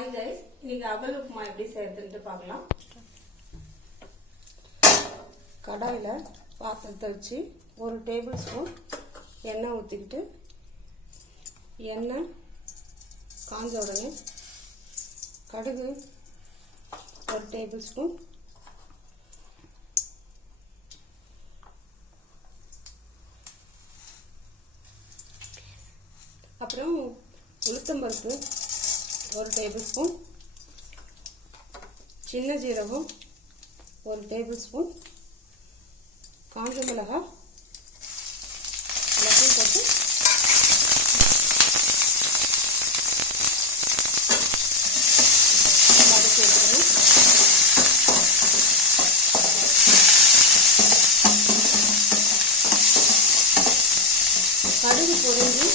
Hi guys, இன்னைக்கு அவல் உப்புமா எப்படி செய்யறதுன்னு பார்க்கலாம். கடாயில பாத்திரத்தை வச்சு 1 டேபிள் ஸ்பூன் எண்ணெய் ஊத்திக்கிட்டு எண்ணெய் காஞ்ச உடனே கடுகு 1 டேபிள் ஸ்பூன், அப்புறம் உளுத்தம்பருப்பு 1 டேபிள் ஸ்பூன், சின்ன ஜீரகம் 1 டேபிள் ஸ்பூன், காஞ்ச மிளகாய் எல்லாத்தையும் போட்டு வதக்கி எடுத்துக்கணும். கடுகு பொரிஞ்சு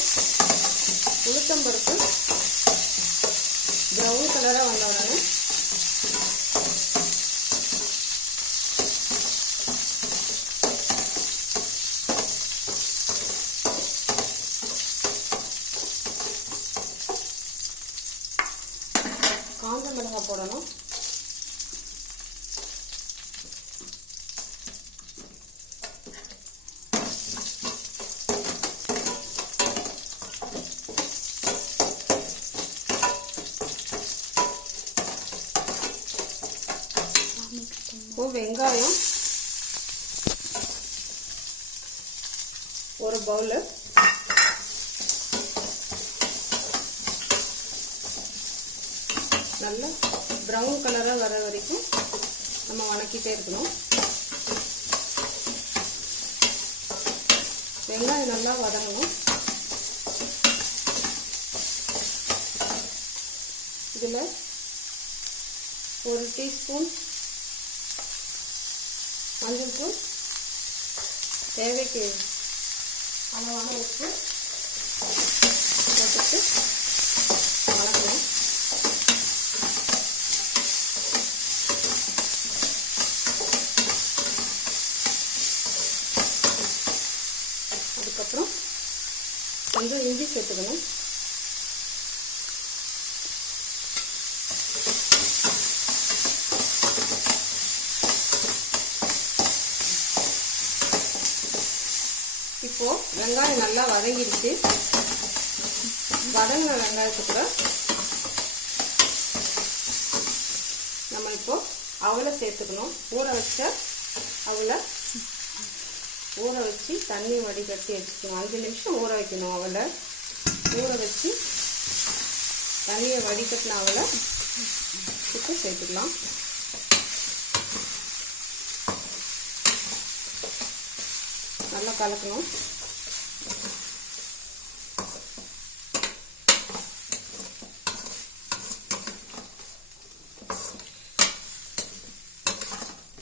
உளுத்தம்பருப்பு ப்ரௌன் கலராக வந்த உடனே காஞ்ச மிளகாய் போடணும். வெங்காயம் 1 பவுல், நல்லா ப்ரௌன் கலராக வர வரைக்கும் நம்ம வதக்கிட்டே இருக்கணும். வெங்காயம் நல்லா வதங்கணும். இதில் 1 டீஸ்பூன் மஞ்சள் தூள், தேவைக்கு அளவான உப்பு போட்டுட்டு வதக்கணும். அதுக்கப்புறம் கொஞ்சம் இஞ்சி சேர்த்துக்கணும். இப்போ வெங்காயம் நல்லா வதங்கிடுச்சு. வதங்கின வெங்காயத்துக்குள்ள நம்ம இப்போ அவலை சேர்த்துக்கணும். ஊற வச்ச அவலை ஊற வச்சு தண்ணி வடிகட்டி வச்சுக்கணும். 5 நிமிஷம் ஊற வைக்கணும். அவலை ஊற வச்சு தண்ணியை வடிகட்டின அவலை இப்போ சேர்த்துக்கலாம். நல்லா கலக்கணும்.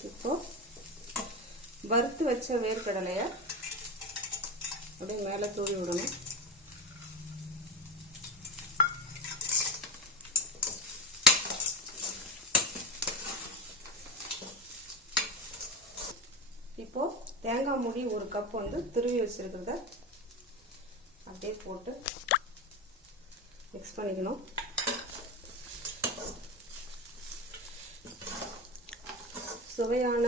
இப்போ வறுத்து வச்ச வேர்க்கடலைய அப்படியே மேலே தூவி விடணும். இப்போ தேங்காய் மூடி 1 கப் வந்து துருவி வச்சிருக்கிறத அப்படியே போட்டு மிக்ஸ் பண்ணிக்கணும். சுவையான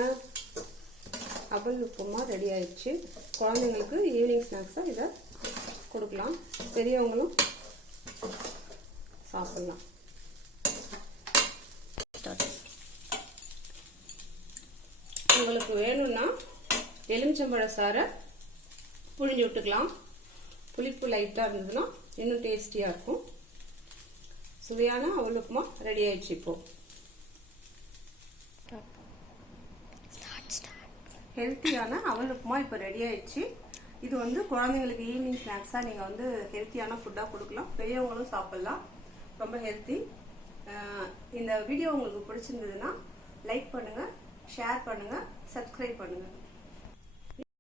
அவல் உப்புமா ரெடி ஆயிடுச்சு. குழந்தைங்களுக்கு ஈவினிங் ஸ்நாக்ஸாக இதை கொடுக்கலாம். பெரியவங்களும் சாப்பிடலாம். உங்களுக்கு வேணும்னா எலுமிச்சம்பழ சாறை புழிஞ்சு விட்டுக்கலாம். புளிப்பு லைட்டாக இருந்ததுன்னா இன்னும் டேஸ்டியாக இருக்கும். சுவையான அவல் உப்புமா ரெடி ஆயிடுச்சு. இப்போ ஹெல்த்தியான அவல் உப்புமா இப்போ ரெடி ஆயிடுச்சு. இது வந்து குழந்தைங்களுக்கு ஈவினிங் ஸ்நாக்ஸாக நீங்கள் வந்து ஹெல்த்தியான ஃபுட்டாக கொடுக்கலாம். பெரியவங்களும் சாப்பிட்லாம். ரொம்ப ஹெல்த்தி. இந்த வீடியோ உங்களுக்கு பிடிச்சிருந்ததுன்னா லைக் பண்ணுங்கள், ஷேர் பண்ணுங்கள், சப்ஸ்கிரைப் பண்ணுங்கள்.